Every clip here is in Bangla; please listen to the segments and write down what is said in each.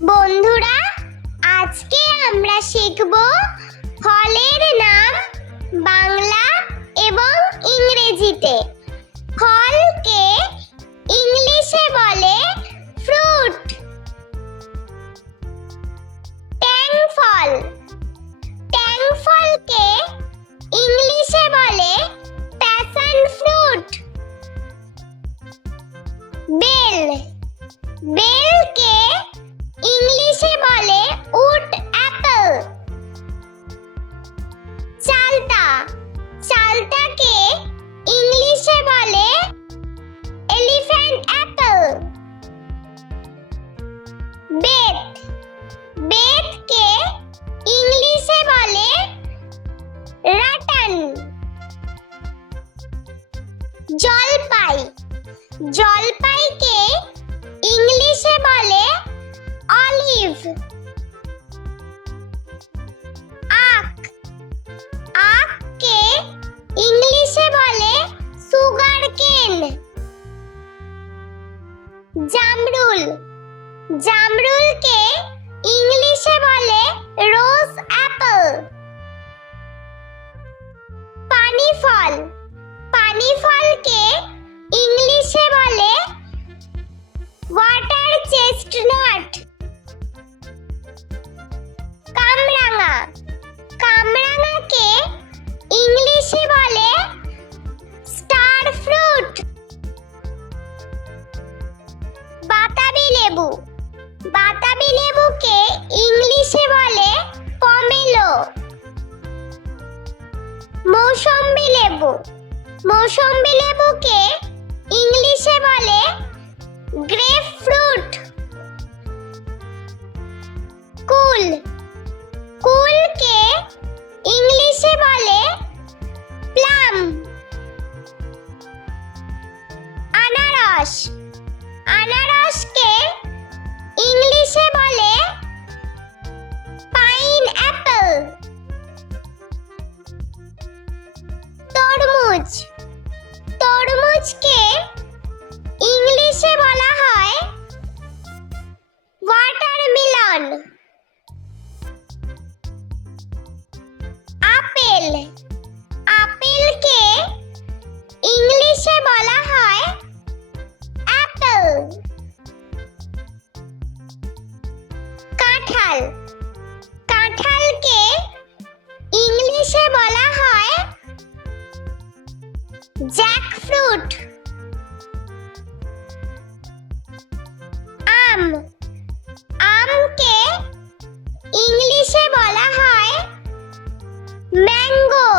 বন্ধুরা, আজকে আমরা শিখব ফলের নাম বাংলা এবং ইংরেজিতে। ফলকে ইংলিশে বলে ফ্রুট। ট্যাং ফল, ট্যাং ফলকে ইংলিশে বলে প্যাশন ফ্রুট। বেল, বেলকে ইংলিশে বলে উড অ্যাপল। চালতা, চালতাকে ইংলিশে বলে এলিফ্যান্ট অ্যাপল। বেত, বেতকে ইংলিশে বলে রাটান। জলপাই, জলপাইকে ইংলিশে বলে অলিভ। আখ, আখকে ইংলিশে বলে সুগার কেন। জামরুল, জামরুলকে ইংলিশে বলে রোজ অ্যাপল। পানি ফল, পানি ফলকে ইংলিশে বলে ওয়াটার চেস্টনাট। কামরাঙা, কামরাঙাকে ইংলিশে বলে স্টার ফ্রুট। বাতাবি লেবু, বাতাবি লেবুকে ইংলিশে বলে পমেলো। মৌসম্বি লেবু, মৌসম্বি লেবুকে ইংলিশে বলে গ্রেপ ফ্রুট। কুল, কুলকে ইংলিশে বলে প্লাম। আনারস, আনারসকে ইংলিশে বলে পাইন অ্যাপল। তরমুজ, তরমুজকে ইংলিশে বলা হয় ওয়াটারমেলন। আপেল, আপেলকে ইংলিশে বলা হয় অ্যাপল। কাঁঠাল, কাঁঠালকে ইংলিশে বলা হয় জ্যাকফ্রুট। আম, আমকে ইংলিশে বলা হয় ম্যাঙ্গো।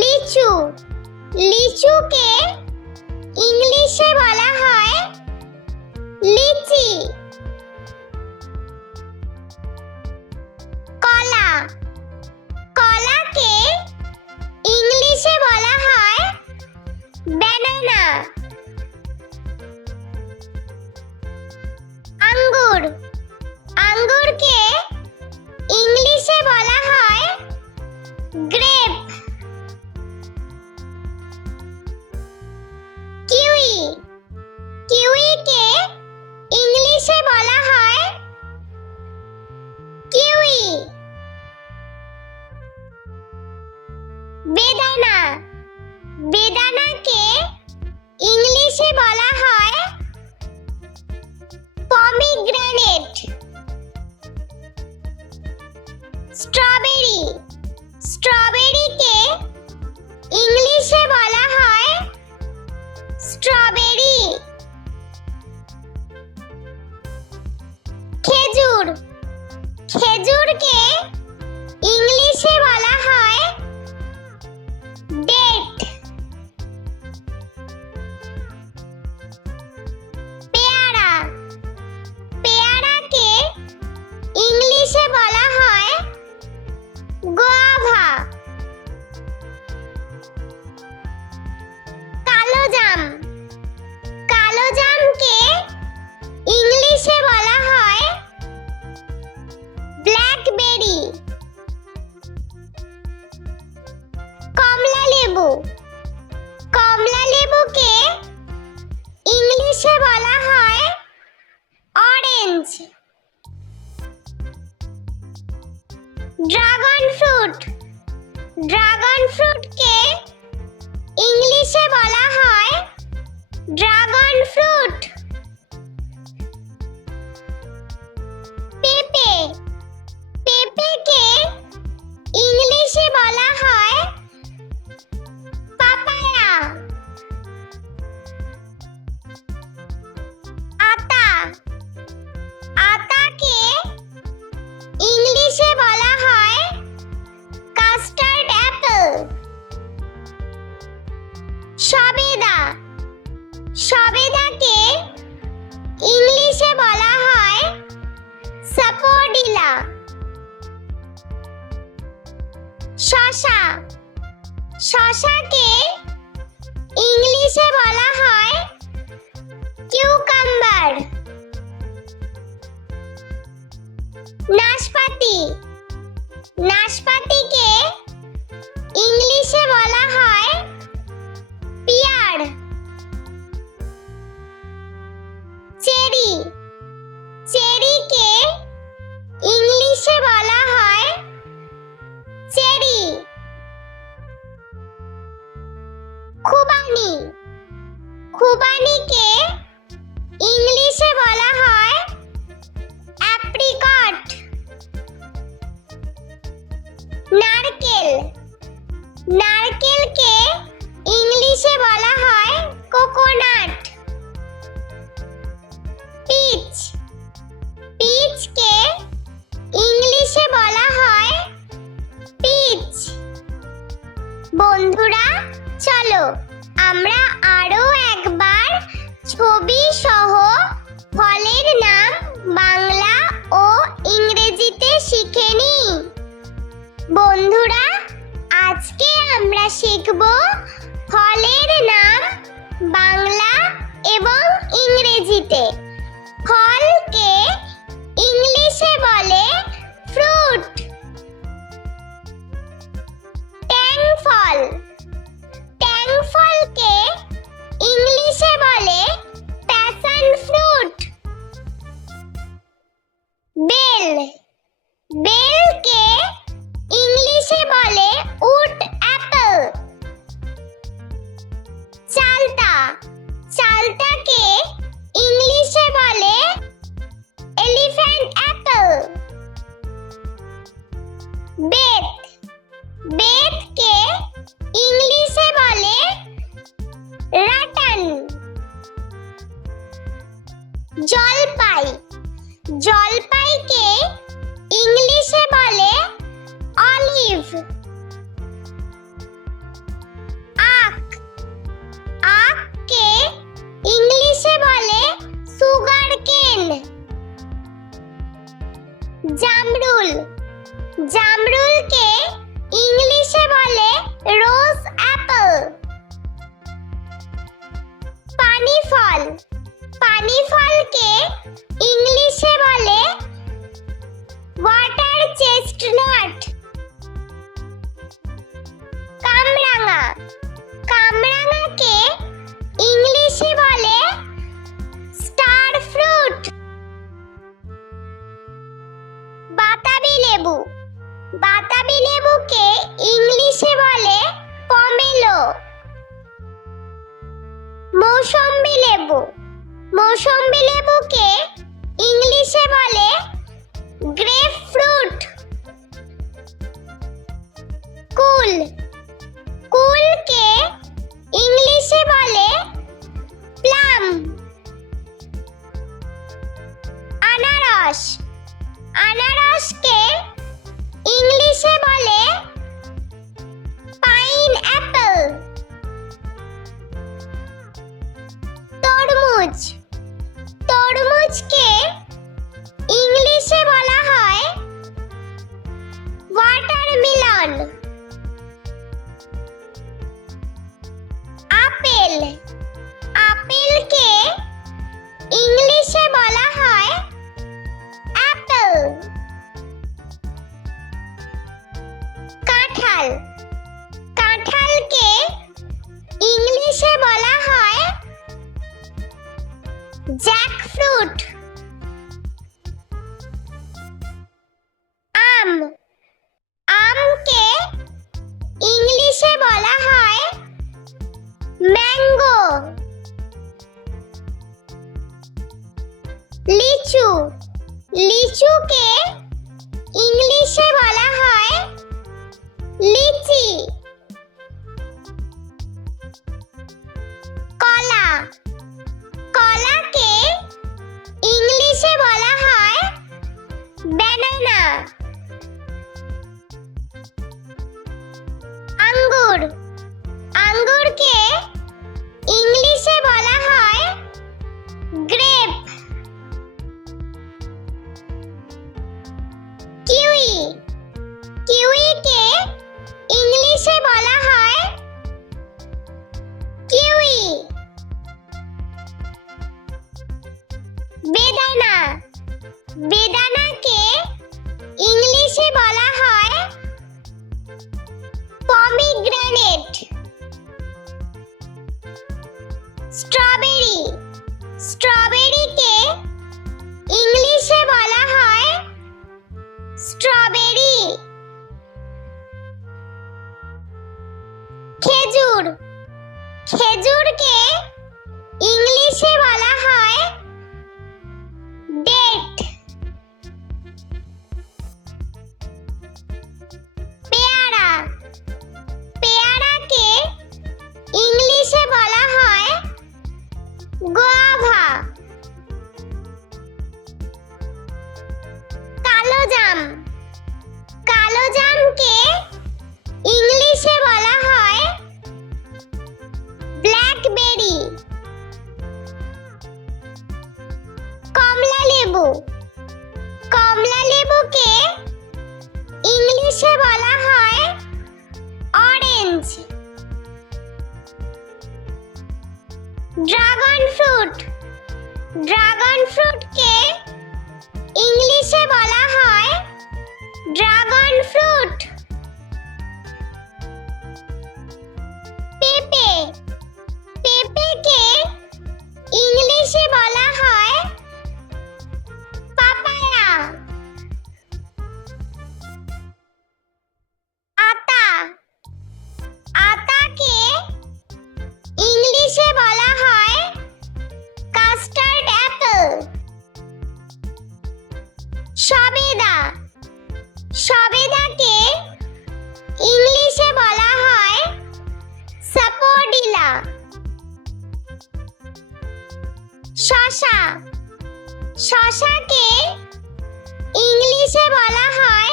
লিচু, লিচুকে ইংলিশে বলা হয় লিচি। কলা, কলাকে ইংলিশে বলা হয় ব্যানানা। আঙ্গুর, আঙ্গুরকে ইংলিশে বলা হয় গ্রেপ। কিউই, কিউইকে ইংলিশে বলা হয় কিউই। বেদানা, বেদানাকে ইংলিশে বলা হয় পমিগ্রেনেট। স্ট্রবেরি, স্ট্রবেরিকে ইংলিশে বলা হয় স্ট্রবেরি। খেজুর, খেজুরকে ইংলিশে বলা হয় ডেট। ইংলিশে বলা হয় অরেঞ্জ। ড্রাগন ফ্রুট, ড্রাগন ফ্রুটকে ইংলিশে বলা হয় ড্রাগন ফ্রুট। পেঁপে, পেঁপেকে ইংলিশে বলা হয় পাপায়া। আতা, আতাকে ইংলিশে বলা হয় কাস্টার্ড অ্যাপল। সবেদা, সবেদাকে ইংলিশে বলা হয় সাপোডিলা। শসা, শসাকে ইংলিশে বলা হয় কিউকাম্বার। নাশপাতি, নাশপাতিকে ইংলিশে বলা হয় পিয়ার। চেরি, চেরিকে ইংলিশে বলা হয় চেরি। খুবানি, খুবানিকে ইংলিশে বলা হয় অ্যাপ্রিকট। নারকেল, নারকেলকে ইংলিশে বলা হয় কোকোনাট। পিচ, পিচকে ইংলিশে বলা হয় পিচ। বন্ধুরা, চলো আমরা আরো একবার ছবি সহ ফলের নাম বাংলা ও ইংরেজিতে শিখে নিই। বন্ধুরা, আজকে আমরা শিখব ফলের নাম বাংলা এবং ইংরেজিতে। ফলকে ইংলিশে বলে ফ্রুট। ট্যাং ফল, ট্যাং ফলকে ইংলিশে বলে প্যাশন ফ্রুট। বেল, বেলকে ইংলিশে বলে উড অ্যাপল। চালতা, চালতাকে ইংলিশে বলে এলিফ্যান্ট অ্যাপল। বেত, বেতকে ইংলিশে বলে রাটান। জলপাই, জলপাইকে ইংলিশে বলে অলিভ। আখ, আখকে ইংলিশে বলে সুগার কেন। জামরুল, জামরুলকে ইংলিশে বলে রোজ অ্যাপল। পানি ফল, পানি ফলকে ইংলিশে বলে ওয়াটার চেস্টনাট। কামরাঙা, কামরাঙাকে ইংলিশে বলে স্টার ফ্রুট। বাতাবি লেবু, বাতাবি লেবুকে ইংলিশে বলে পমেলো। মৌসম্বি লেবু, মৌসম্বি লেবুকে ইংলিশে বলে গ্রেপ ফ্রুট। কুল, কুলকে ইংলিশে বলে প্লাম। আনারস, আনারসকে ইংলিশে বলে পাইন অ্যাপল। তরমুজ, তরমুজকে ইংলিশে বলা হয় ওয়াটারমেলন। আপেল, আপেলকে ইংলিশে বলা হয় অ্যাপল। কাঁঠাল, কাঁঠালকে ইংলিশে বলা হয় লিচু লিচুকে ইংলিশে বলা হয় লিচি। কলা কলাকে ইংলিশে বলা হয় ব্যানানা। আঙ্গুর আঙ্গুরকে ইংলিশে বলা হয় গ্রেপ। কিউই কিউইকে ইংলিশে বলা হয় কিউই। বেদানা বেদানাকে ইংলিশে বলা হয় পমিগ্রেনেট। স্ট্রবেরি স্ট্রবেরিকে ইংলিশে বলা হয় স্ট্রবেরি। খেজুর খেজুরকে ইংলিশে বলা হয় ডেট। পেয়ারা পেয়ারাকে ইংলিশে বলা হয় গুয়াভা। কালোজাম কালোজামকে ইংলিশে বলা হয় ব্ল্যাকবেরি। কমলালেবু কমলালেবুকে ইংলিশে বলা হয় অরেঞ্জ। ড্রাগন ফ্রুটকে ইংলিশে বলা হয় ড্রাগন ফ্রুট। পেঁপেকে ইংলিশে বলা হয় পাপায়া। আতাকে ইংলিশে বলা হয় কাস্টার্ড অ্যাপল। সবেদাকে ইংলিশে বলা হয় সাপোডিলা। শসাকে ইংলিশে বলা হয়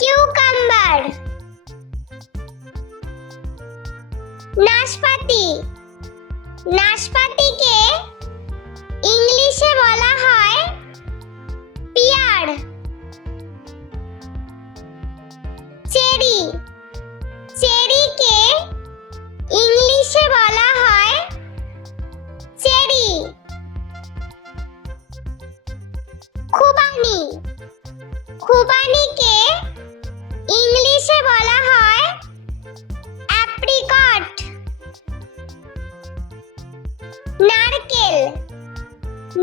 কিউকাম্বার। নাশপাতিকে ইংলিশে বলা হয় পিয়ার। চেরিকে ইংলিশে বলা হয় চেরি। খুবানিকে ইংলিশে বলা হয় অ্যাপ্রিকট।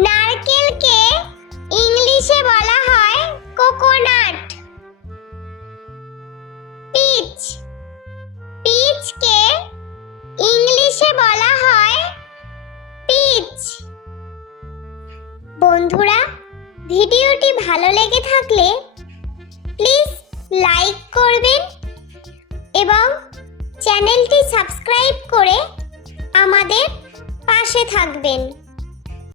নারকেলকে ইংলিশে বলা হয় কোকোনাট। পিচকে ইংলিশে বলা হয় পিচ। বন্ধুরা, ভিডিওটি ভালো লেগে থাকলে প্লিজ লাইক করবেন এবং চ্যানেলটি সাবস্ক্রাইব করে আমাদের পাশে থাকবেন।